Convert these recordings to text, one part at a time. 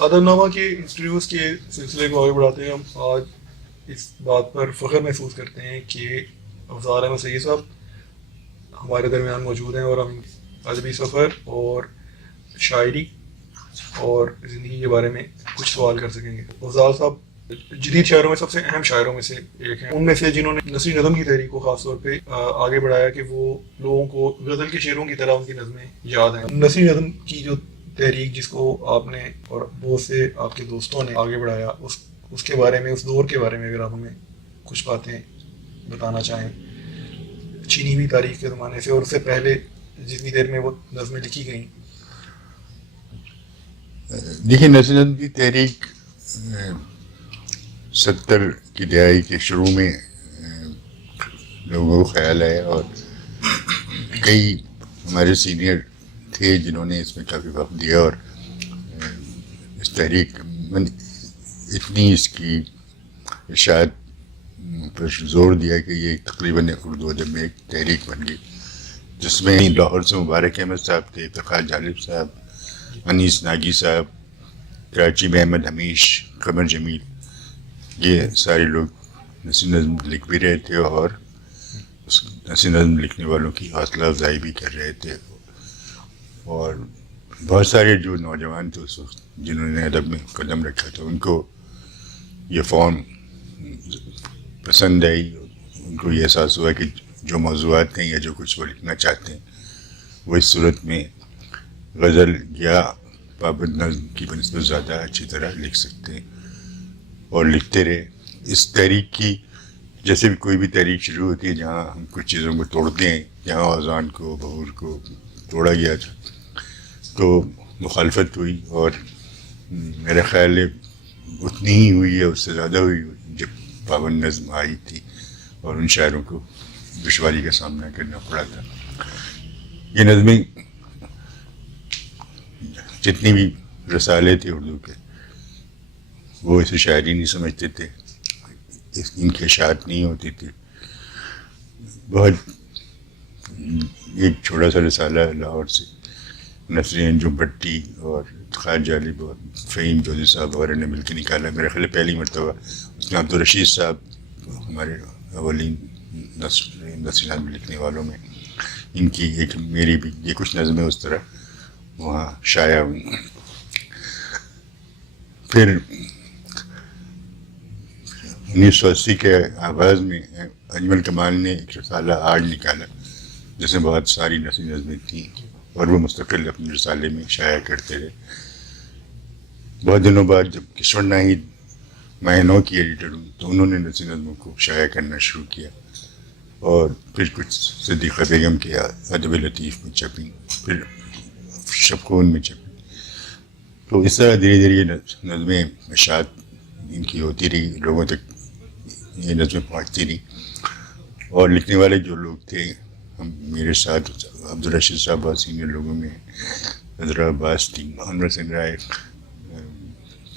ادب نامہ کے انٹرویوز کے سلسلے کو آگے بڑھاتے ہیں. ہم آج اس بات پر فخر محسوس کرتے ہیں کہ افضال احمد سید صاحب ہمارے درمیان موجود ہیں اور ہم ادبی سفر اور شاعری اور زندگی کے بارے میں کچھ سوال کر سکیں گے. افضال صاحب جدید شاعروں میں سب سے اہم شاعروں میں سے ایک ہیں. ان میں سے جنہوں نے نثری نظم کی تحریک کو خاص طور پہ آگے بڑھایا کہ وہ لوگوں کو غزل کے شعروں کی طرح ان کی نظمیں یاد ہیں. نثری نظم کی جو تحریک جس کو آپ نے اور بہت سے آپ کے دوستوں نے آگے بڑھایا, اس کے بارے میں, اس دور کے بارے میں اگر آپ ہمیں کچھ باتیں بتانا چاہیں چینی ہوئی تاریخ کے زمانے سے اور اس سے پہلے جتنی دیر میں وہ نظمیں لکھی گئیں. دیکھیے, نثری نظم کی تحریک 70 کی دہائی کے شروع میں لوگوں کو خیال آیا اور کئی ہمارے سینئر تھے جنہوں نے اس میں کافی وقت دیا اور اس تحریک اتنی اس کی اشاعت پر زور دیا کہ یہ تقریباً اردو ادب میں ایک تحریک بن گئی, جس میں لاہور سے مبارک احمد صاحب تھے, افتخار جالب صاحب, انیس ناگی صاحب, کراچی میں احمد حمیش, قمر جمیل, یہ سارے لوگ نثری نظم لکھ بھی رہے تھے اور اس نثری نظم لکھنے والوں کی حوصلہ افزائی بھی کر رہے تھے. اور بہت سارے جو نوجوان تھے اس وقت جنہوں نے ادب میں قدم رکھا تھا, ان کو یہ فارم پسند آئی. ان کو یہ احساس ہوا کہ جو موضوعات ہیں یا جو کچھ وہ لکھنا چاہتے ہیں وہ اس صورت میں غزل یا پابند نظم کی بنسبت زیادہ اچھی طرح لکھ سکتے ہیں, اور لکھتے رہے. اس تحریک کی جیسے بھی کوئی بھی تحریک شروع ہوتی ہے جہاں ہم کچھ چیزوں کو توڑتے ہیں, جہاں اذان کو, بہور کو توڑا گیا تھا تو مخالفت ہوئی, اور میرا خیال ہے اتنی ہی ہوئی ہے, اس سے زیادہ ہوئی جب پابند نظم آئی تھی اور ان شاعروں کو دشواری کا سامنا کرنا پڑا تھا. یہ نظمیں جتنی بھی رسالے تھے اردو کے وہ اسے شاعری نہیں سمجھتے تھے, ان کی اشاعت نہیں ہوتی تھی. بہت ایک چھوٹا سا رسالہ لاہور سے نثری انجم بھٹی اور افتخار جالب اور فہیم جوزی صاحب وغیرہ نے مل کے نکالا. میرا خیال ہے پہلی مرتبہ اس میں عبدالرشید صاحب ہمارے اولین نثری نظم لکھنے والوں میں, ان کی ایک میری بھی یہ کچھ نظمیں اس طرح وہاں شائع ہوئی. پھر 1980 کے آغاز میں اجمل کمال نے ایک رسالہ آج نکالا جس میں بہت ساری نثری نظمیں تھیں اور وہ مستقل اپنے رسالے میں شائع کرتے رہے. بہت دنوں بعد جب کشور ناہید میں نو کی ایڈیٹر ہوں تو انہوں نے نثری نظموں کو شائع کرنا شروع کیا, اور پھر کچھ صدیقہ بیگم کے ادب لطیف میں چھپیں, پھر شبخون میں چھپیں. تو اس طرح دھیرے دھیرے یہ نظمیں اشاعت ان کی ہوتی رہی, لوگوں تک یہ نظمیں پہنچتی رہی. اور لکھنے والے جو لوگ تھے ہم میرے ساتھ عبدالرشید صاحب بہت سینئر لوگوں میں, حضرت عباس تھی, انور حسین رائے,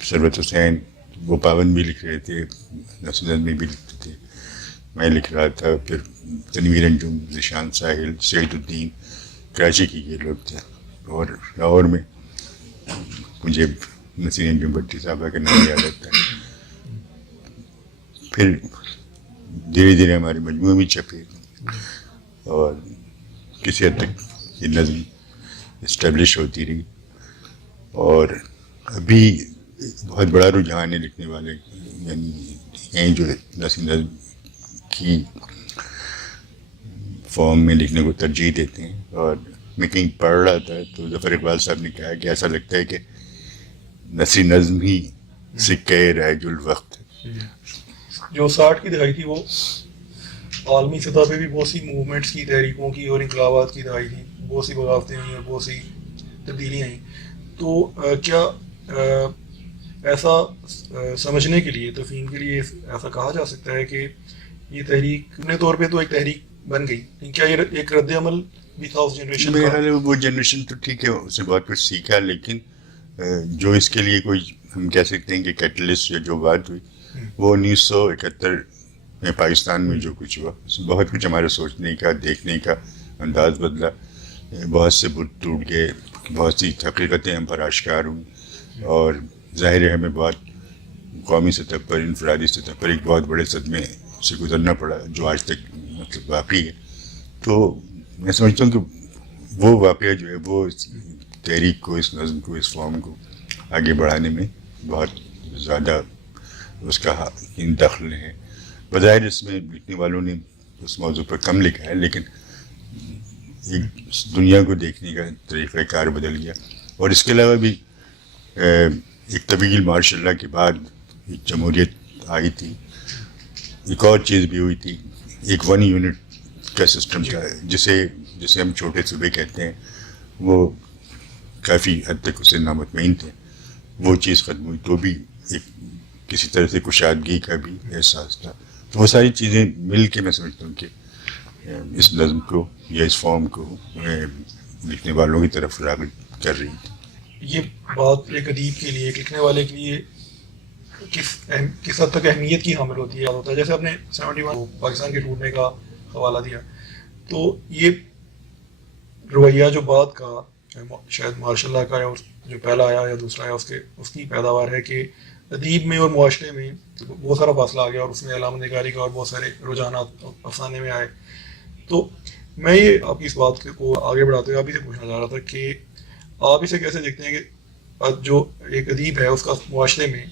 ثروت حسین, وہ پابند بھی لکھ رہے تھے, نثری نظمیں بھی لکھتے تھے, میں لکھ رہا تھا. پھر تنویر انجم, ذیشان ساحل, سعید الدین, کراچی کی یہ لوگ تھے. اور لاہور میں مجھے نثری انجم بھٹی صاحبہ کا نام یاد آتا ہے. پھر دھیرے دھیرے ہمارے مجموعے بھی چھپے اور کسی حد تک یہ نظم اسٹیبلش ہوتی رہی. اور ابھی بہت بڑا رجحان ہے لکھنے والے یعنی ہیں جو نثری نظم کی فارم میں لکھنے کو ترجیح دیتے ہیں. اور میں کہیں پڑھ رہا تھا تو ظفر اقبال صاحب نے کہا کہ ایسا لگتا ہے کہ نثری نظم ہی سکہ رائج الوقت. جو 60 کی دہائی تھی وہ عالمی سطح پہ بھی بہت سی موومنٹس کی, تحریکوں کی اور انقلابات کی دہائی تھی, بہت سی بغاوتیں ہوئیں اور بہت سی تبدیلیاں آئیں. تو کیا ایسا سمجھنے کے لیے, تفہیم کے لیے ایسا کہا جا سکتا ہے کہ یہ تحریک اپنے طور پہ تو ایک تحریک بن گئی, کیا یہ ایک رد عمل بھی تھا اس جنریشن کا؟ میرے خیال ہے وہ جنریشن تو ٹھیک ہے, اس نے بہت کچھ سیکھا, لیکن جو اس کے لیے کوئی ہم کہہ سکتے ہیں کہ کیٹلسٹ یا جو بات ہوئی وہ 1971 میں پاکستان میں جو کچھ ہوا, بہت کچھ ہمارے سوچنے کا, دیکھنے کا انداز بدلا, بہت سے بت ٹوٹ گئے, بہت سی حقیقتیں ہم پر آشکار ہوئیں, اور ظاہر ہے ہمیں بہت قومی سطح پر انفرادی سطح پر ایک بہت بڑے صدمے سے گزرنا پڑا جو آج تک مطلب باقی ہے. تو میں سمجھتا ہوں کہ وہ واقعہ جو ہے وہ اس تحریک کو، اس نظم کو، اس فارم کو آگے بڑھانے میں بہت زیادہ اس کا دخل ہے. بظاہر اس میں لکھنے والوں نے اس موضوع پر کم لکھا ہے، لیکن ایک دنیا کو دیکھنے کا طریقہ کار بدل گیا. اور اس کے علاوہ بھی ایک طویل ماشاء اللہ کے بعد ایک جمہوریت آئی تھی. ایک اور چیز بھی ہوئی تھی، ایک 1 یونٹ کا سسٹم تھا جسے ہم چھوٹے صوبے کہتے ہیں. وہ کافی حد تک اسے نامطمئن تھے. وہ چیز ختم ہوئی تو بھی ایک کسی طرح سے کشادگی کا بھی احساس تھا. تو وہ ساری چیزیں مل کے میں سمجھتا ہوں کہ اس نظم کو یا اس فارم کو لکھنے والوں کی طرف راغب کر رہی تھی. یہ بات ایک ادیب کے لیے، ایک لکھنے والے کے لیے کس حد تک اہمیت کی حامل ہوتی ہے. جیسے آپ نے 71 پاکستان کے ٹوٹنے کا حوالہ دیا، تو یہ رویہ جو بعد کا شاید ماشاء اللہ کا، یا جو پہلا آیا یا دوسرا آیا، اس کی پیداوار ہے کہ ادیب میں اور معاشرے میں بہت سارا فاصلہ آ گیا، اور اس میں علامہ نگاری کا اور بہت سارے رجحانات افسانے میں آئے. تو میں یہ آپ کی اس بات کو آگے بڑھاتے ہوئے آپ ہی سے پوچھنا چاہ رہا تھا کہ آپ اسے کیسے دیکھتے ہیں کہ جو ایک ادیب ہے اس کا معاشرے میں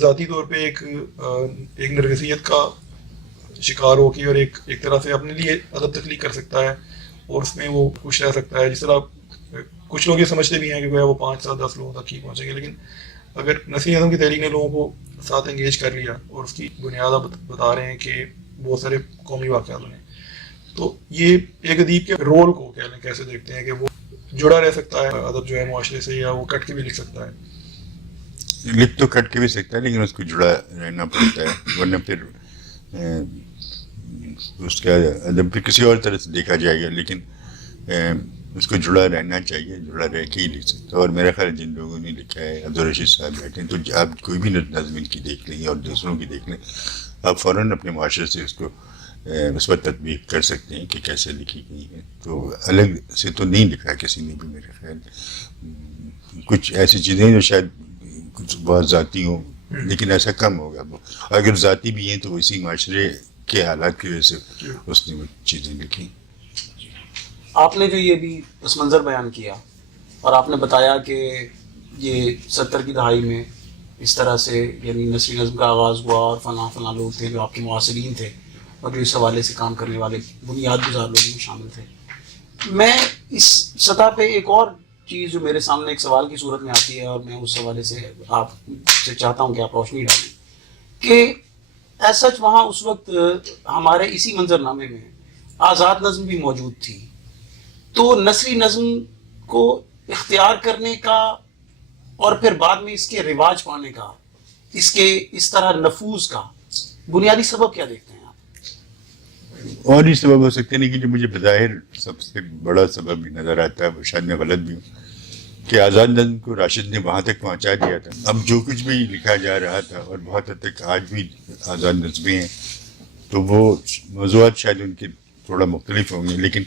ذاتی طور پہ ایک نرگسیت کا شکار ہو کے اور ایک طرح سے اپنے لیے ادب تخلیق کر سکتا ہے اور اس میں وہ خوش رہ سکتا ہے. جس طرح کچھ لوگ یہ سمجھتے بھی ہیں کہ وہ 5 سے 10 لوگوں تک ہی پہنچیں گے، لیکن اگر نسلی نظم کی تحریک نے لوگوں کو ساتھ انگیج کر لیا اور اس کی بنیاد بتا رہے ہیں کہ بہت سارے قومی واقعات ہیں، تو یہ ایک ادیب کے رول کو کیسے دیکھتے ہیں کہ وہ جڑا رہ سکتا ہے ادب جو ہے معاشرے سے، یا وہ کٹ کے بھی لکھ سکتا ہے؟ لکھ تو کٹ کے بھی سکتا ہے، لیکن اس کو جڑا رہنا پڑتا ہے، ورنہ پھر اس کا ادب پھر کسی اور طرح سے دیکھا جائے گا. لیکن اس کو جڑا رہنا چاہیے، جڑا رہ کے ہی لکھ سکتا ہے. اور میرا خیال جن لوگوں نے لکھا ہے، عبدالرشید صاحب بیٹھے ہیں، تو آپ کوئی بھی نظم ان کی دیکھ لیں اور دوسروں کی دیکھ لیں، آپ فوراً اپنے معاشرے سے اس کو اس پر تطبیق کر سکتے ہیں کہ کیسے لکھی گئی ہے. تو الگ سے تو نہیں لکھا کسی نے بھی میرے خیال. کچھ ایسی چیزیں جو شاید کچھ بہت ذاتی ہوں، لیکن ایسا کم ہوگا. اگر ذاتی بھی ہیں تو اسی معاشرے کے حالات کی وجہ سے اس نے وہ چیزیں لکھی. آپ نے جو یہ بھی پس منظر بیان کیا اور آپ نے بتایا کہ یہ 70 کی دہائی میں اس طرح سے یعنی نثری نظم کا آغاز ہوا اور فلاں لوگ تھے جو آپ کے معاصرین تھے اور جو اس حوالے سے کام کرنے والے بنیاد گزار لوگ میں شامل تھے. میں اس سطح پہ ایک اور چیز جو میرے سامنے ایک سوال کی صورت میں آتی ہے اور میں اس حوالے سے آپ سے چاہتا ہوں کہ آپ روشنی ڈالیں کہ ایسا وہاں اس وقت ہمارے اسی منظر نامے میں آزاد نظم بھی موجود تھی. تو نثری نظم کو اختیار کرنے کا اور پھر بعد میں اس کے رواج پانے کا، اس کے اس طرح نفوذ کا بنیادی سبب کیا دیکھتے ہیں آپ؟ اور بھی سبب ہو سکتے ہیں، لیکن جو مجھے بظاہر سب سے بڑا سبب بھی نظر آتا ہے، وہ شاید میں غلط بھی ہوں، کہ آزاد نظم کو راشد نے وہاں تک پہنچا دیا تھا. اب جو کچھ بھی لکھا جا رہا تھا اور بہت حد تک آج بھی آزاد نظمیں ہیں، تو وہ موضوعات شاید ان کے تھوڑا مختلف ہوں گے، لیکن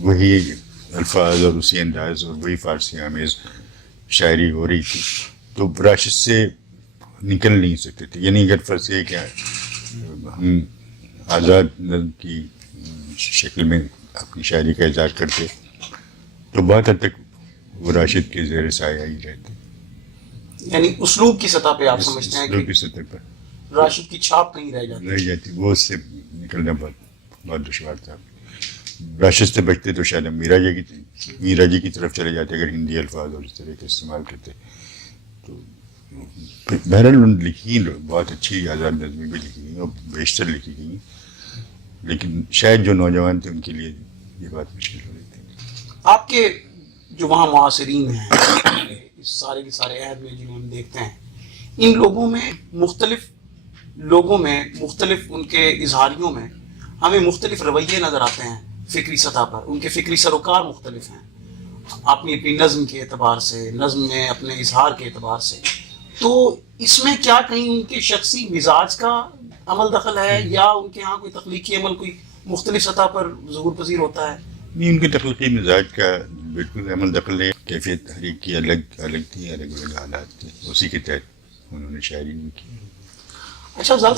وہی الفاظ اور اسی انداز اور وہی فارسی آمیز شاعری ہو رہی تھی. تو راشد سے نکل نہیں سکتے تھے. یعنی اگر فرض یہ کہ ہم آزاد نظم کی شکل میں اپنی شاعری کا اظہار کرتے تو بہت حد تک وہ راشد کے زیر سایہ ہی رہتے. یعنی اسلوب کی سطح پہ آپ سمجھتے ہیں اسلوب کی سطح پر راشد کی چھاپ کہیں رہ جاتی؟ وہ اس سے نکلنا بہت دشوار تھا. راشد سے بچتے تو شاید ہم میرا جی کی طرف چلے جاتے اگر ہندی الفاظ اور اس طرح کا استعمال کرتے. تو بہرحال لکھی بہت اچھی آزاد نظمیں بھی لکھی گئی اور بیشتر لکھی گئی، لیکن شاید جو نوجوان تھے ان کے لیے یہ بات مشکل ہو رہی تھی. آپ کے جو وہاں معاصرین ہیں اس سارے کے سارے عہد میں جنہیں ہم دیکھتے ہیں، ان لوگوں میں مختلف ان کے اظہاریوں میں ہمیں مختلف رویے نظر آتے ہیں. فکری سطح پر ان کے فکری سروکار مختلف ہیں، اپنی نظم کے اعتبار سے، نظم میں اپنے اظہار کے اعتبار سے. تو اس میں کیا کہیں ان کے شخصی مزاج کا عمل دخل ہے یا ان کے ہاں کوئی تخلیقی عمل کوئی مختلف سطح پر ظہور پذیر ہوتا ہے؟ نہیں، ان کے تخلیقی مزاج کا بالکل عمل دخل کیفیت ہر ایک کی الگ الگ تھی، الگ الگ حالات تھے، اسی کے تحت انہوں نے شاعری بھی کی. اچھا افضال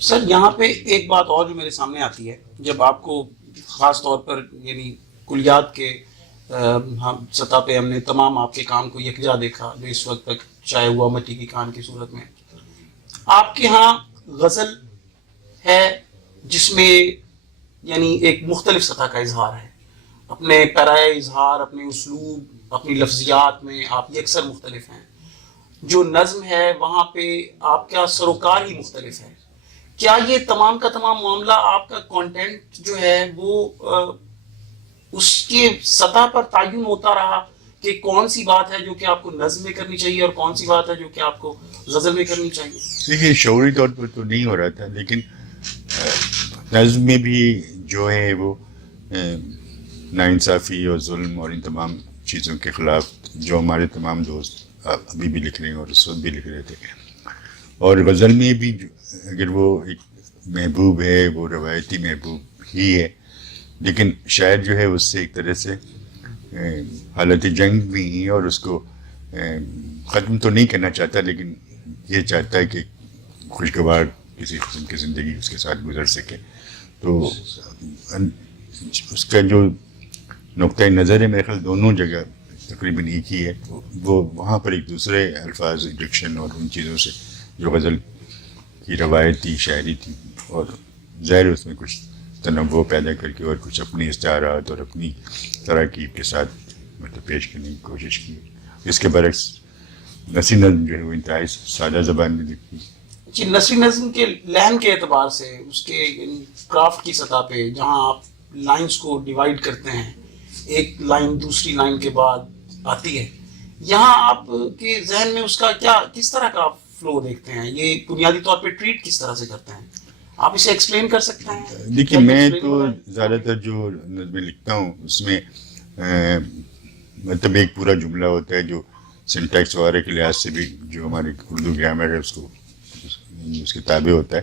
سر یہاں پہ ایک بات اور جو میرے سامنے آتی ہے، جب آپ کو خاص طور پر یعنی کلیات کے سطح پہ ہم نے تمام آپ کے کام کو یکجا دیکھا جو اس وقت تک شائع ہوا مٹی کی کان کی صورت میں، آپ کے ہاں غزل ہے جس میں یعنی ایک مختلف سطح کا اظہار ہے، اپنے پیرائے اظہار، اپنے اسلوب، اپنی لفظیات میں آپ یکسر مختلف ہیں. جو نظم ہے وہاں پہ آپ کا سروکار ہی مختلف ہے. کیا یہ تمام کا تمام معاملہ آپ کا کانٹینٹ جو ہے وہ اس کے سطح پر تعین ہوتا رہا کہ کون سی بات ہے جو کہ آپ کو نظم میں کرنی چاہیے اور کون سی بات ہے جو کہ آپ کو غزل میں کرنی چاہیے؟ دیکھیے شعوری طور پر تو نہیں ہو رہا تھا، لیکن نظم میں بھی جو ہے وہ ناانصافی اور ظلم اور ان تمام چیزوں کے خلاف جو ہمارے تمام دوست ابھی بھی لکھ رہے ہیں اور اس وقت بھی لکھ رہے تھے. اور غزل میں بھی اگر وہ ایک محبوب ہے وہ روایتی محبوب ہی ہے، لیکن شاعر جو ہے اس سے ایک طرح سے حالت جنگ بھی ہے اور اس کو ختم تو نہیں کرنا چاہتا، لیکن یہ چاہتا ہے کہ خوشگوار کسی قسم کی زندگی اس کے ساتھ گزر سکے. تو اس کا جو نقطۂ نظر ہے میرے خیال دونوں جگہ تقریباً ایک ہی ہے. وہ وہاں پر ایک دوسرے الفاظ ڈکشن اور ان چیزوں سے جو غزل کی روایتی شاعری تھی، اور ظاہر اس میں کچھ تنوع پیدا کر کے اور کچھ اپنی استعارات اور اپنی تراکیب کے ساتھ مطلب پیش کرنے کی کوشش کی. اس کے برعکس نثری نظم جو ہے وہ انتہائی سادہ زبان میں لکھتی. جی نثری نظم کے لحن کے اعتبار سے اس کے کرافٹ کی سطح پہ جہاں آپ لائنز کو ڈیوائیڈ کرتے ہیں، ایک لائن دوسری لائن کے بعد آتی ہے، یہاں آپ کے ذہن میں اس کا کیا کس طرح کا فلو دیکھتے ہیں؟ یہ بنیادی طور پہ ٹریٹ کس طرح سے کرتے ہیں؟ آپ اسے ایکسپلین کر سکتے ہیں؟ دیکھیے میں تو زیادہ تر جو نظمیں لکھتا ہوں اس میں مطلب ایک پورا جملہ ہوتا ہے جو سنٹیکس وغیرہ کے لحاظ سے بھی جو ہماری اردو گرامر ہے اس کو اس کے تابع ہوتا ہے.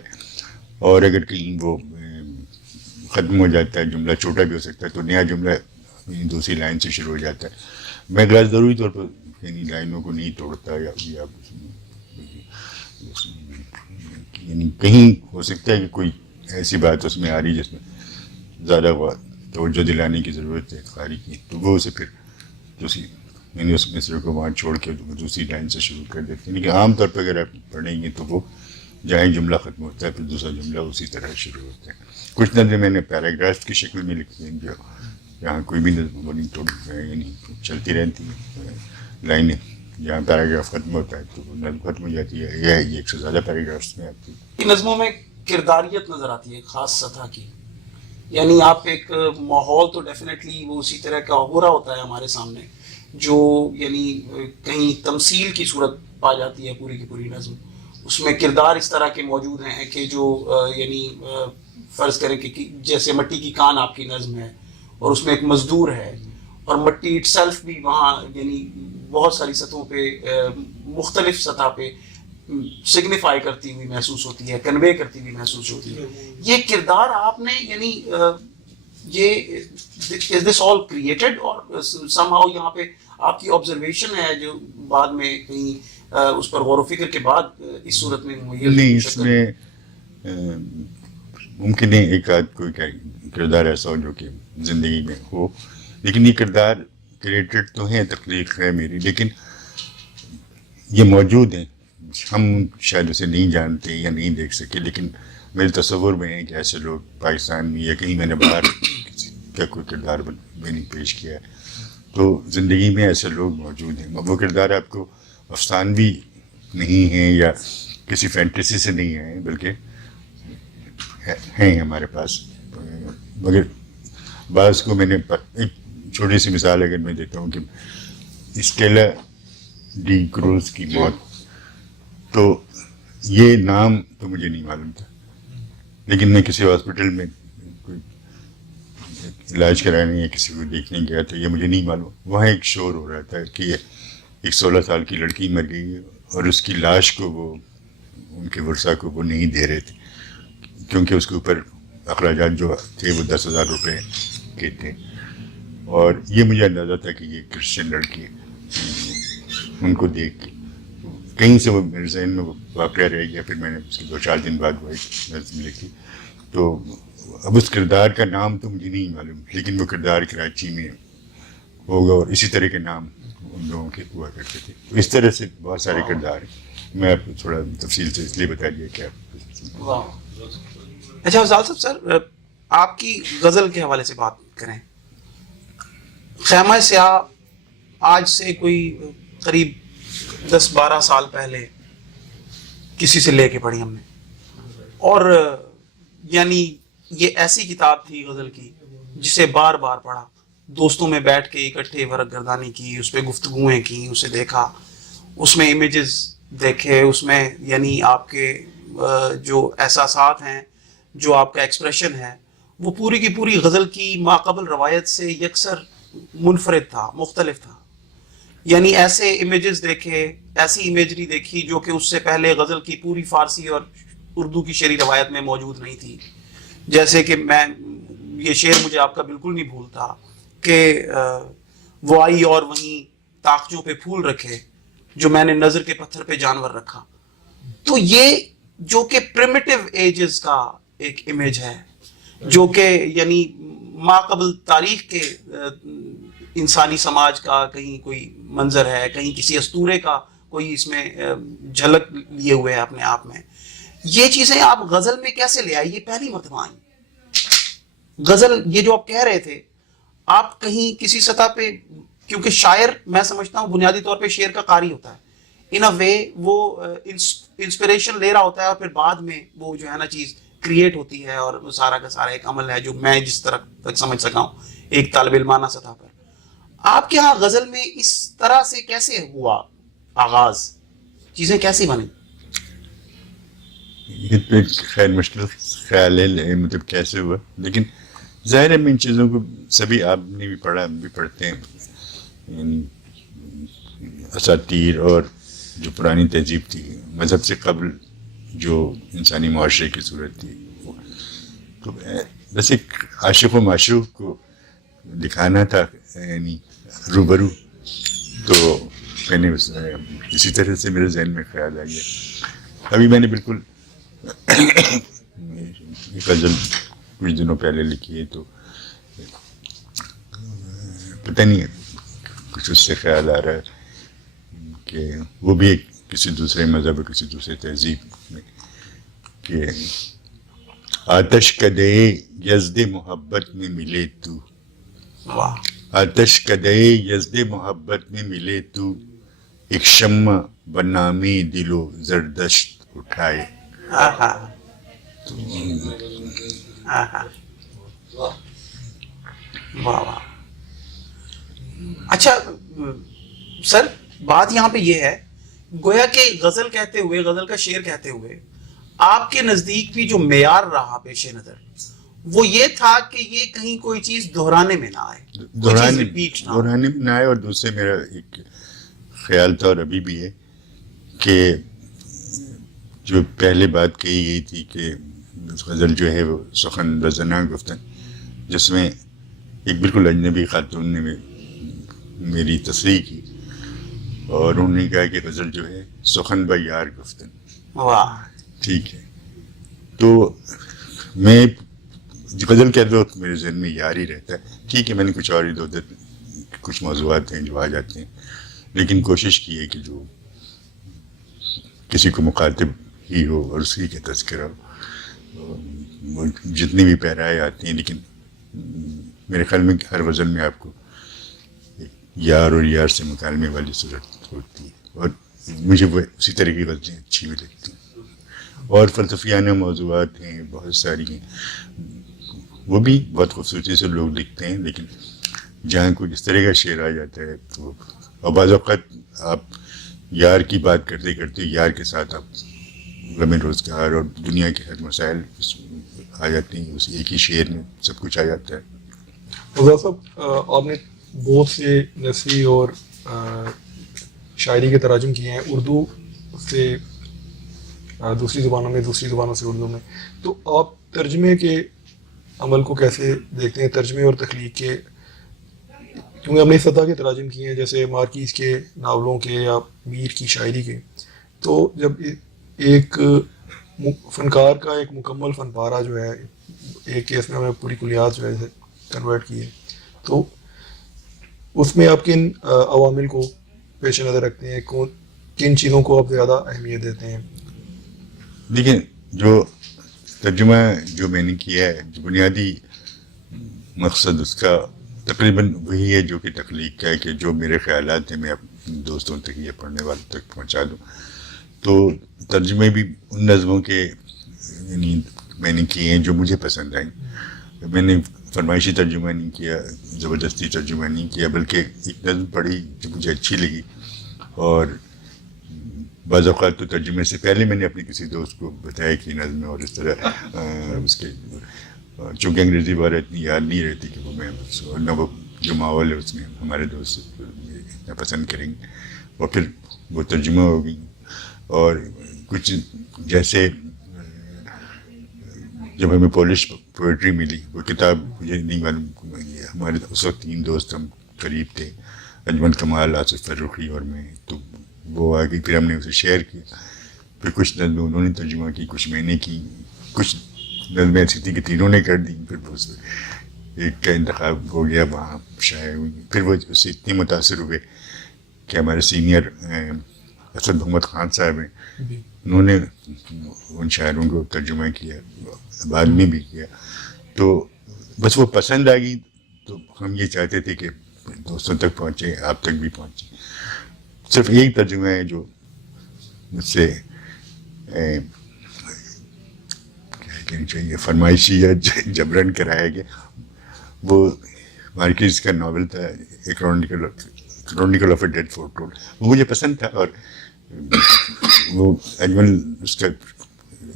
اور اگر کہیں وہ ختم ہو جاتا ہے، جملہ چھوٹا بھی ہو سکتا ہے، تو نیا جملہ دوسری لائن سے شروع ہو جاتا ہے. میں غلط ضروری طور پر یعنی لائنوں کو نہیں توڑتا، یا یعنی کہیں ہو سکتا ہے کہ کوئی ایسی بات اس میں آ رہی جس میں زیادہ توجہ دلانے کی ضرورت ہے قاری کی، تو وہ اسے پھر دوسری یعنی اس مصرے کو وہاں چھوڑ کے دوسری لائن سے شروع کر دیتے ہیں. لیکن عام طور پہ اگر آپ پڑھیں گے تو وہ جہاں جملہ ختم ہوتا ہے پھر دوسرا جملہ اسی طرح شروع ہوتا ہے. کچھ نظریں میں نے پیراگراف کی شکل میں لکھی ہیں جو جہاں کوئی بھی نظم نہیں توڑ یعنی چلتی رہتی ہیں لائنیں، جہاں پیراگراف ختم ہوتا ہے تو وہ نظم ختم ہو جاتی ہے، یہ ایک سے زیادہ پیراگرافس میں آتی ہے. نظموں میں کرداریت نظر آتی ہے خاص سطح کی، یعنی آپ ایک ماحول تو ڈیفینیٹلی وہ اسی طرح کا ہو رہا ہوتا ہے ہمارے سامنے جو یعنی کہیں تمثیل کی صورت پا جاتی ہے پوری کی پوری نظم. اس میں کردار اس طرح کے موجود ہیں کہ جو یعنی فرض کریں کہ جیسے مٹی کی کان آپ کی نظم ہے اور اس میں ایک مزدور ہے، اور مٹی اٹ سیلف بھی وہاں یعنی بہت ساری سطحوں پہ مختلف سطح پہ سگنیفائی کرتی ہوئی محسوس ہوتی ہے، کنوے کرتی ہوئی محسوس ہوتی ہے. یہ کردار آپ نے یعنی یہ از دس آل کریٹڈ اور سم ہاؤ یہاں پہ آپ کی آبزرویشن ہے جو بعد میں کہیں اس پر غور و فکر کے بعد اس صورت میں نہیں؟ اس میں ممکن ہے ایک آدھ کوئی کردار ایسا ہو جو کہ زندگی میں ہو، لیکن یہ کردار کریٹڈ تو ہیں، تخلیق ہے میری، لیکن یہ موجود ہیں. ہم شاید اسے نہیں جانتے یا نہیں دیکھ سکے، لیکن میرے تصور میں ہے کہ ایسے لوگ پاکستان میں یا کہیں میں نے باہر کسی کا کوئی کردار میں نہیں پیش کیا ہے، تو زندگی میں ایسے لوگ موجود ہیں. وہ کردار آپ کو افسانوی نہیں ہیں یا کسی فینٹیسی سے نہیں ہیں، بلکہ ہیں ہمارے پاس. مگر بعض کو میں نے ایک چھوٹی سی مثال اگر میں دیتا ہوں کہ اسٹیلا ڈی کروز کی موت، تو یہ نام تو مجھے نہیں معلوم تھا، لیکن میں کسی ہاسپٹل میں کوئی علاج کرانے یا کسی کو دیکھنے گیا تھا، یہ مجھے نہیں معلوم. وہاں ایک شور ہو رہا تھا کہ ایک 16 سال کی لڑکی مر گئی اور اس کی لاش کو وہ ان کے ورثہ کو وہ نہیں دے رہے تھے کیونکہ اس کے اوپر اخراجات جو تھے وہ 10,000 روپے کے تھے. اور یہ مجھے اندازہ تھا کہ یہ کرسچن لڑکی ہے. ان کو دیکھ کے کہیں سے وہ میرے ذہن میں وہ واقعہ رہ گیا. پھر میں نے اس کے 2-4 دن بعد وہ ایک نظم لکھی. تو اب اس کردار کا نام تو مجھے نہیں معلوم، لیکن وہ کردار کراچی میں ہوگا اور اسی طرح کے نام ان لوگوں کے ہوا کرتے تھے. تو اس طرح سے بہت سارے کردار ہیں. میں آپ کو تھوڑا تفصیل سے اس لیے بتا دیا کہ اچھا افضال صاحب، سر آپ کی غزل کے حوالے سے بات کریں. خیمہ سیاہ آج سے کوئی قریب 10-12 سال پہلے کسی سے لے کے پڑھی ہم نے، اور یعنی یہ ایسی کتاب تھی غزل کی جسے بار بار پڑھا، دوستوں میں بیٹھ کے اکٹھے ورق گردانی کی، اس پہ گفتگویں کی، اسے دیکھا، اس میں امیجز دیکھے، اس میں یعنی آپ کے جو احساسات ہیں، جو آپ کا ایکسپریشن ہے، وہ پوری کی پوری غزل کی ماقبل روایت سے یکسر منفرد تھا، مختلف تھا. یعنی ایسے امیجز دیکھے، ایسی امیجری دیکھی جو کہ اس سے پہلے غزل کی پوری فارسی اور اردو کی شعری روایت میں موجود نہیں تھی. جیسے کہ میں یہ شعر مجھے آپ کا بالکل نہیں بھولتا کہ وہ آئی اور وہیں طاقچوں پہ پھول رکھے جو میں نے نظر کے پتھر پہ جانور رکھا. تو یہ جو کہ پریمیٹیو ایجز کا ایک امیج ہے، جو کہ یعنی ماقبل تاریخ کے انسانی سماج کا کہیں کوئی منظر ہے، کہیں کسی اسطورے کا کوئی اس میں جھلک لیے ہوئے ہے اپنے آپ میں. یہ چیزیں آپ غزل میں کیسے لے آئی؟ یہ پہلی مرتبہ آئی غزل. یہ جو آپ کہہ رہے تھے، آپ کہیں کسی سطح پہ، کیونکہ شاعر میں سمجھتا ہوں بنیادی طور پہ شعر کا قاری ہوتا ہے، ان اے وے وہ انسپریشن لے رہا ہوتا ہے اور پھر بعد میں وہ جو ہے نا چیز کریٹ ہوتی ہے، اور وہ سارا کا سارا ایک عمل ہے جو میں جس طرح تک سمجھ سکا ہوں ایک طالب علمانہ سطح پر. آپ کے ہاں غزل میں اس طرح سے کیسے ہوا آغاز؟ چیزیں کیسی بنی؟ یہ تو ایک خیر مشکل خیال ہے، مطلب کیسے ہوا، لیکن ظاہر ہے میں ان چیزوں کو سبھی آپ نے بھی پڑھا، ہم بھی پڑھتے ہیں. اساطیر اور جو پرانی تہذیب تھی مذہب سے قبل جو انسانی معاشرے کی صورت تھی، تو بس ایک عاشق و معشوق کو دکھانا تھا یعنی روبرو. تو میں نے اسی طرح سے میرے ذہن میں خیال آ گیا. ابھی میں نے بالکل غزل کچھ دنوں پہلے لکھی ہے، تو پتہ نہیں کچھ اس سے خیال آ رہا ہے کہ وہ بھی ایک کسی دوسرے مذہب اور کسی دوسرے تہذیب میں، کہ آتش کدے یزد محبت میں ملے تو، آتش کدے یزد محبت میں ملے تو، ایک شمع بنامی دل و زردشت اٹھائے. اچھا سر، بات یہاں پہ یہ ہے، گویا کہ غزل کہتے ہوئے، غزل کا شعر کہتے ہوئے آپ کے نزدیک بھی جو معیار رہا پیش نظر وہ یہ تھا کہ یہ کہیں کوئی چیز دہرانے میں نہ آئے، دہرانے میں نہ آئے. اور دوسرے میرا ایک خیال تھا اور ابھی بھی ہے کہ جو پہلے بات کہی گئی تھی کہ غزل جو ہے وہ سخن رزنا گفتن، جس میں ایک بالکل اجنبی خاتون نے میری تصریح کی اور انہوں نے کہا کہ غزل جو ہے سخن با یار گفتن. ٹھیک ہے، تو میں غزل کہتے وقت میرے ذہن میں یار ہی رہتا ہے. ٹھیک ہے، میں نے کچھ اور ادھر کچھ موضوعات ہیں جو آ جاتے ہیں، لیکن کوشش کی ہے کہ جو کسی کو مخاطب ہی ہو اور اسی کے تذکرہ ہو. جتنی بھی پیرائے آتی ہیں، لیکن میرے خیال میں ہر غزل میں آپ کو یار اور یار سے مکالمے والی صورت ہوتی ہے، اور مجھے وہ اسی طرح کی غزلیں اچھی بھی لگتی ہیں. اور فلسفیانہ موضوعات ہیں بہت ساری ہیں، وہ بھی بہت خوبصورتی سے لوگ لکھتے ہیں، لیکن جہاں کوئی اس طرح کا شعر آ جاتا ہے تو بعض اوقات آپ یار کی بات کرتے کرتے یار کے ساتھ آپ غم روزگار اور دنیا کے ہر مسائل آ جاتے ہیں، اس ایک ہی شعر میں سب کچھ آ جاتا ہے. افضال صاحب، آپ نے بہت سے نثری اور شاعری کے تراجم کیے ہیں اردو سے دوسری زبانوں میں، دوسری زبانوں سے اردو میں. تو آپ ترجمے کے عمل کو کیسے دیکھتے ہیں؟ ترجمے اور تخلیق کے کیونکہ ہم نے اس سطح کے تراجم کیے ہیں جیسے مارکیز کے ناولوں کے یا میر کی شاعری کے. تو جب ایک فنکار کا ایک مکمل فن پارہ جو ہے ایک کیس میں ہمیں پوری کلیات جو ہے کنورٹ کی ہے, تو اس میں آپ کن عوامل کو پیش نظر رکھتے ہیں, کن چیزوں کو آپ زیادہ اہمیت دیتے ہیں؟ دیکھیں, جو ترجمہ جو میں نے کیا ہے, جو بنیادی مقصد اس کا تقریباً وہی ہے جو کہ تخلیق کا ہے, کہ جو میرے خیالات ہیں میں اپنے دوستوں تک یا پڑھنے والوں تک پہنچا دوں. تو ترجمے بھی ان نظموں کے یعنی میں نے کیے ہیں جو مجھے پسند آئیں. میں نے فرمائشی ترجمہ نہیں کیا, زبردستی ترجمہ نہیں کیا, بلکہ ایک نظم پڑھی جو مجھے اچھی لگی, اور بعض اوقات تو ترجمے سے پہلے میں نے اپنے کسی دوست کو بتایا کہ نظم ہے, اور اس طرح اس کے چونکہ انگریزی بارے اتنی یاد نہیں رہتی کہ وہ میں نہ وہ جو ماحول ہے اس میں ہمارے دوست اتنا پسند کریں گے, اور پھر وہ ترجمہ ہو گئی. اور کچھ جیسے جب ہمیں پولش پوئٹری ملی, وہ کتاب مجھے نہیں معلوم, ہمارے اس وقت 3 دوست ہم قریب تھے, انجمن کمال, آصف فرخی اور میں, تو وہ آ گئی. پھر ہم نے اسے شیئر کیا, پھر کچھ نظمیں انہوں نے ترجمہ کی, کچھ میں نے کی, کچھ نظمیں ایسی تھی کہ تینوں نے کر دی. پھر اس ایک کا انتخاب ہو گیا, وہاں شائع ہوئی. پھر وہ اس سے اتنے متاثر ہوئے کہ ہمارے سینئر اسد محمد خان صاحب ہیں, انہوں نے ان شاعروں کو ترجمہ کیا, بعد میں بھی کیا. تو بس وہ پسند آ گئی, تو ہم یہ چاہتے تھے کہ دوستوں تک پہنچے, آپ تک بھی پہنچے. صرف ایک ترجمہ ہے جو مجھ سے کیا کہنا چاہیے فرمائشی یا جبرن کرایا گیا. وہ مارکیز کا ناول تھا, اے کرونیکل آف اے ڈیڈ فورٹون. وہ مجھے پسند تھا, اور وہ اجمل اس کا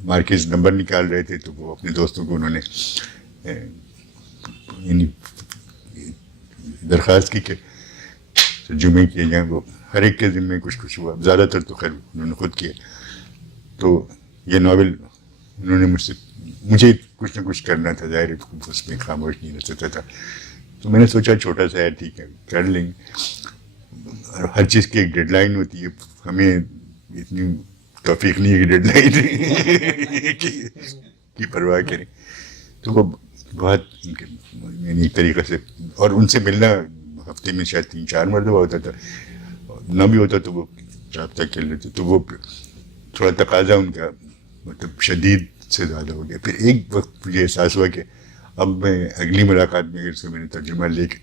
مارکیز نمبر نکال رہے تھے, تو وہ اپنے دوستوں کو انہوں نے یعنی درخواست کی کہ ترجمے کیے جائیں. وہ ہر ایک کے ذمے کچھ کچھ ہوا, زیادہ تر تو خیر انہوں نے خود کیا. تو یہ ناول انہوں نے مجھے کچھ نہ کچھ کرنا تھا, ظاہر اس میں خاموش نہیں رہ سکتا تھا. تو میں نے سوچا چھوٹا سا ہے, ٹھیک ہے کر لیں گے. اور ہر چیز کی ایک ڈیڈ لائن ہوتی ہے, ہمیں اتنی توفیق نہیں ہے کہ ڈیڈ لائن کی پرواہ کریں. تو وہ بہت یعنی ایک طریقے سے, اور ان سے ملنا ہفتے میں شاید 3-4 مرتبہ ہوتا تھا, نہ بھی ہوتا تو وہ رابطہ کر لیتے. تو وہ تھوڑا تقاضا ان کا مطلب شدید سے زیادہ ہو گیا. پھر ایک وقت مجھے احساس ہوا کہ اب میں اگلی ملاقات میں اگر سے میں نے ترجمہ لے کے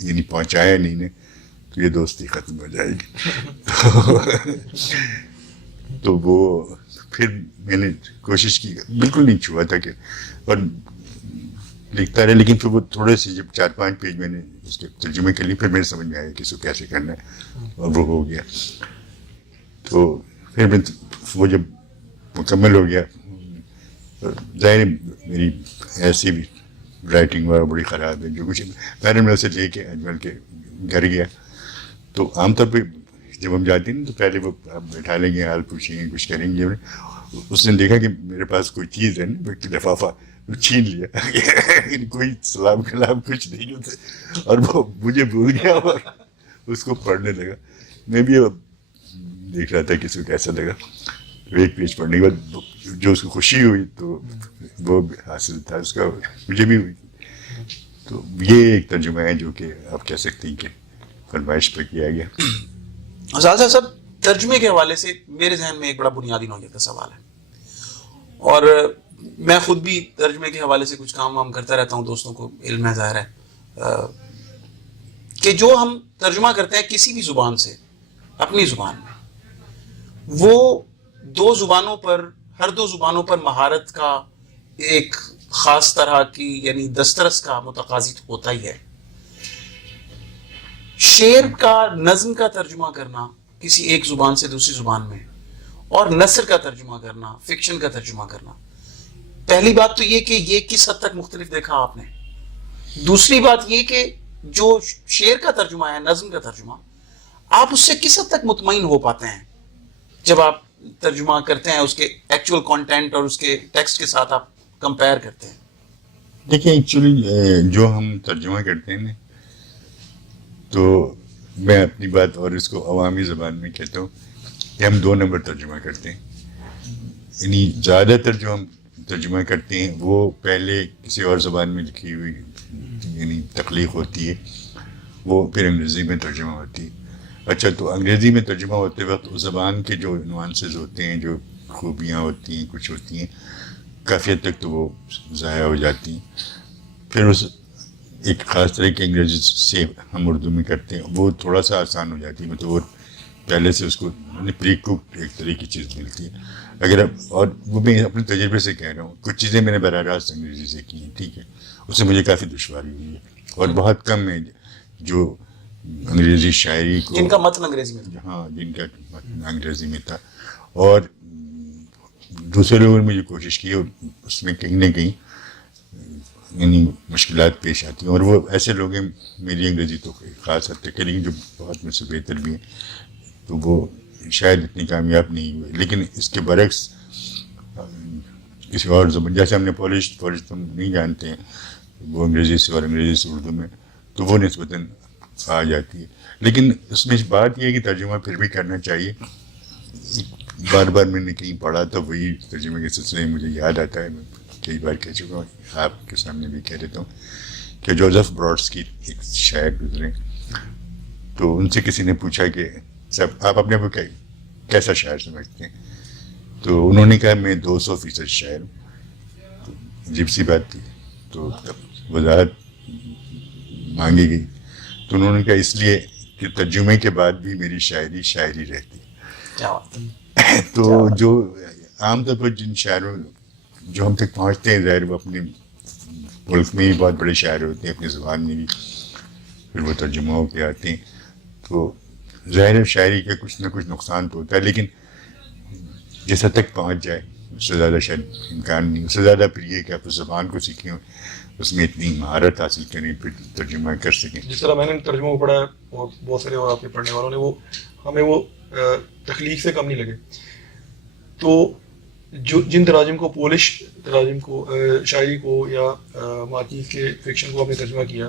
یعنی پہنچایا نہیں نے, تو یہ دوستی ختم ہو جائے گی. تو وہ پھر میں نے کوشش کی, بالکل نہیں چھوا تھا کہ, اور لکھتا رہا. لیکن پھر وہ تھوڑے سے جب 4-5 پیج میں نے اس کے ترجمے کے لیے, پھر میرے سمجھ میں آیا کہ اس کو کیسے کرنا ہے, اور وہ ہو گیا. تو پھر میں وہ جب مکمل ہو گیا, ظاہر میری ایسی بھی رائٹنگ وغیرہ بڑی خراب ہے, جو کچھ پہلے میں اسے لے کے اجمل کے گھر گیا. تو عام طور پہ جب ہم جاتے ہیں تو پہلے وہ بیٹھا لیں گے, حال پوچھیں گے, کچھ کریں گے. اس نے دیکھا کہ میرے پاس کوئی چیز ہے نا, لفافہ, وہ چھین لیا. کوئی سلام کلام کچھ نہیں ہوتا, اور وہ مجھے بھول گیا اور اس کو پڑھنے لگا. میں بھی دیکھ رہا تھا کہ اس کو کیسا لگا. ایک پیج پڑھنے کے بعد جو اس کو خوشی ہوئی تو وہ حاصل تھا اس کا, مجھے بھی ہوئی. تو یہ ایک ترجمہ ہے جو کہ آپ کہہ سکتے ہیں کہ فرمائش پہ کیا گیا. اساتذہ صاحب, ترجمے کے حوالے سے میرے ذہن میں ایک بڑا بنیادی نوعیت کا سوال ہے, اور میں خود بھی ترجمے کے حوالے سے کچھ کام وام کرتا رہتا ہوں, دوستوں کو علم ہے ظاہر ہے, کہ جو ہم ترجمہ کرتے ہیں کسی بھی زبان سے اپنی زبان میں, وہ ہر دو زبانوں پر مہارت کا ایک خاص طرح کی یعنی دسترس کا متقاضی ہوتا ہی ہے. شعر کا, نظم کا ترجمہ کرنا کسی ایک زبان سے دوسری زبان میں, اور نثر کا ترجمہ کرنا, فکشن کا ترجمہ کرنا, پہلی بات تو یہ کہ یہ کس حد تک مختلف دیکھا آپ نے. دوسری بات یہ کہ جو شعر کا ترجمہ ہے, نظم کا ترجمہ, آپ اس سے کس حد تک مطمئن ہو پاتے ہیں جب آپ ترجمہ کرتے ہیں, اس کے ایکچوئل کانٹینٹ اور اس کے ٹیکسٹ کے ساتھ آپ کمپیئر کرتے ہیں. دیکھیں ایکچولی جو ہم ترجمہ کرتے ہیں نا, تو میں اپنی بات اور اس کو عوامی زبان میں کہتا ہوں کہ ہم 2 نمبر ترجمہ کرتے ہیں. یعنی زیادہ تر جو ہم ترجمہ کرتے ہیں وہ پہلے کسی اور زبان میں لکھی ہوئی یعنی تخلیق ہوتی ہے, وہ پھر انگریزی میں ترجمہ ہوتی ہے. اچھا, تو انگریزی میں ترجمہ ہوتے وقت اس زبان کے جو نوانسز ہوتے ہیں, جو خوبیاں ہوتی ہیں, کچھ ہوتی ہیں, کافی حد تک تو وہ ضائع ہو جاتی ہیں. پھر اس ایک خاص طرح کی انگریزی سے ہم اردو میں کرتے ہیں, وہ تھوڑا سا آسان ہو جاتی ہے, مطلب وہ پہلے سے اس کو پری کوکڈ ایک طرح کی چیز ملتی ہے. اگر اور وہ میں اپنے تجربے سے کہہ رہا ہوں, کچھ چیزیں میں نے براہ راست انگریزی سے کی ہیں, ٹھیک ہے, اس سے مجھے کافی دشواری ہوئی ہے, اور بہت کم ہے جو انگریزی شاعری کو جن کا متن انگریزی میں تھا. ہاں, جن کا متن انگریزی میں تھا. اور دوسرے لوگوں نے مجھے کوشش کی, اور اس میں کہیں نہ کہیں یعنی مشکلات پیش آتی ہیں, اور وہ ایسے لوگ ہیں, میری انگریزی تو خاص حد تک ہے, لیکن جو بہت مجھ سے بہتر بھی ہیں, تو وہ شاید اتنی کامیاب نہیں ہوئے. لیکن اس کے برعکس کسی اور زبان, جیسے ہم نے پولش تم نہیں جانتے ہیں, وہ انگریزی سے اور انگریزی سے اردو میں, تو وہ نسبتاً آ جاتی ہے. لیکن اس میں بات یہ ہے کہ ترجمہ پھر بھی کرنا چاہیے. بار بار میں نے کہیں پڑھا تھا, وہی ترجمے کے سلسلے میں مجھے یاد آتا ہے, میں کئی بار کہہ چکا ہوں, آپ کے سامنے بھی کہہ دیتا ہوں کہ جوزف براڈسکی ایک شاعر گزرے, تو ان سے کسی نے پوچھا کہ صاحب آپ اپنے کو کیسا شاعر سمجھتے ہیں؟ تو انہوں نے کہا میں 200% شاعر ہوں. تو عجیب سی بات تھی, تو وضاحت مانگی گئی, تو انہوں نے کہا اس لیے کہ ترجمے کے بعد بھی میری شاعری شاعری رہتی. تو جو عام طور پر جن شاعروں جو ہم تک پہنچتے ہیں, ظاہر وہ اپنے ملک میں ہی بہت بڑے شاعر ہوتے ہیں, اپنی زبان میں بھی, پھر وہ ترجمہ ہو کے آتے ہیں, تو ظاہر شاعری کا کچھ نہ کچھ نقصان تو ہوتا ہے, لیکن جس حد تک پہنچ جائے اس سے زیادہ شاید امکان نہیں. اس سے زیادہ پھر یہ کہ آپ اس زبان کو سیکھیں, اس میں اتنی مہارت حاصل کریں, پھر ترجمہ کر سکیں. جس طرح میں نے ترجمہ پڑھا ہے, اور بہت سارے اور آپ کے پڑھنے والوں نے, وہ ہمیں وہ تخلیق سے کم نہیں لگے. تو جو جن تراجم کو, پولش تراجم کو, شاعری کو, یا مارکیز کے فکشن کو آپ نے ترجمہ کیا,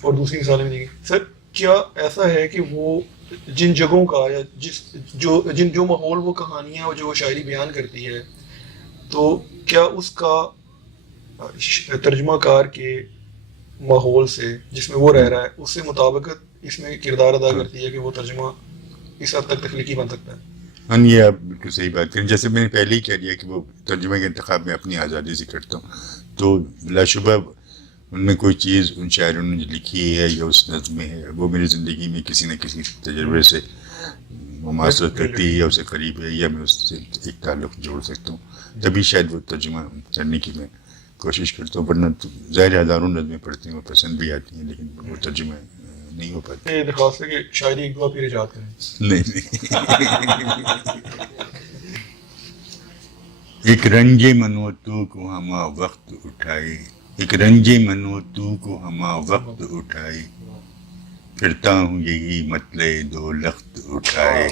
اور دوسری مثالیں بھی دی گئی, سر کیا ایسا ہے کہ وہ جن جگہوں کا, یا جو ماحول وہ کہانیاں جو شاعری بیان کرتی ہے, تو کیا اس کا ترجمہ کار کے ماحول سے جس میں وہ رہ رہا ہے, اس سے مطابقت اس میں کردار ادا کرتی ہے کہ وہ ترجمہ اس حد تک تخلیقی بن سکتا ہے؟ ہاں, یہ آپ بالکل صحیح بات کریں. جیسے میں نے پہلے ہی کہہ دیا کہ وہ ترجمے کے انتخاب میں اپنی آزادی سے کرتا ہوں, تو بلا شبہ ان میں کوئی چیز ان شاعروں نے جو لکھی ہے یا اس نظم میں ہے, وہ میری زندگی میں کسی نہ کسی تجربے سے مماثلت کرتی ہے, یا اسے قریب ہے, یا میں اس سے ایک تعلق جوڑ سکتا ہوں, تبھی شاید وہ ترجمہ کرنے کی میں کوشش کرتا ہوں. ورنہ تو ظاہر ہزاروں نظمیں پڑھتی ہیں, وہ پسند بھی آتی ہیں, لیکن وہ ترجمہ نہیں ہو پاتا. یہ درخواست ہے کہ شاعری ایک دو پھر ایجاد کریں. نہیں. ایک رنج منو تو کو ہما وقت اٹھائے, ایک رنج منو تو کو ہما وقت اٹھائے, پھرتا ہوں یہی مطلع دو لخت اٹھائے.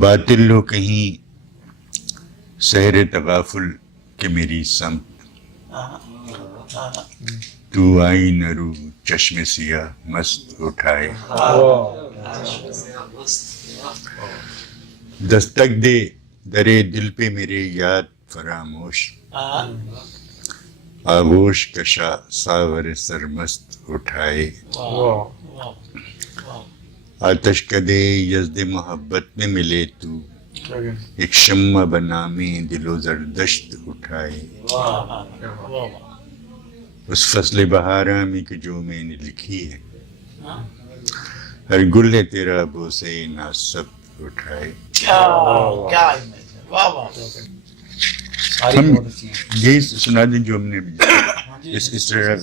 باطل ہو کہیں سحر تغافل کہ میری سمت, تو آئی نہ رو چشم سیاہ مست اٹھائے. دستک دے درے دل پہ میرے یاد فراموش, آغوش کشا ساور سرمست اٹھائے. آتش کدے یزد محبت میں ملے تو, ایک شمع بنا میں دل و زردشت اٹھائے. اس فصل بہارا میں کہ جو میں نے لکھی ہے, ہر گل ہے تیرا بوسے ناصب اٹھائے. ہم یہی سنا دیں جو ہم نے اس طرح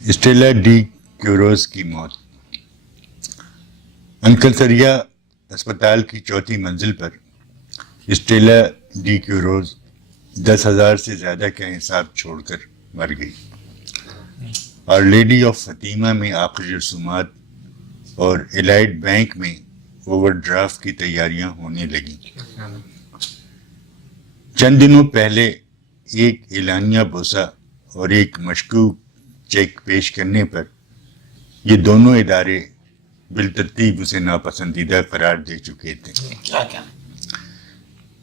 اسٹیلا ڈی کیوروز کی موت. انکلتریا اسپتال کی 4تھی منزل پر اسٹیلا ڈی کیوروز 10,000 سے زیادہ کا حساب چھوڑ کر مر گئی. اور لیڈی آف فاطمہ میں آخری رسومات اور الائٹ بینک میں اوور ڈرافٹ کی تیاریاں ہونے لگیں. چند دنوں پہلے ایک اعلانیہ بوسہ اور ایک مشکوک چیک پیش کرنے پر یہ دونوں ادارے بالترتیب اسے ناپسندیدہ قرار دے چکے تھے. کیا کیا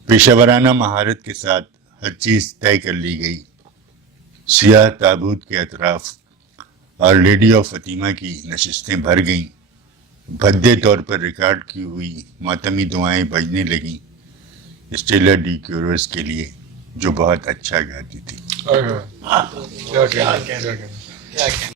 پیشہ ورانہ مہارت کے ساتھ ہر چیز طے کر لی گئی. سیاہ تابوت کے اطراف اور لیڈی آف فاطمہ کی نشستیں بھر گئیں. بھدے طور پر ریکارڈ کی ہوئی ماتمی دعائیں بجنے لگیں اسٹیلا ڈی کیورس کے لیے جو بہت اچھا گاتی تھی. کیا کہنا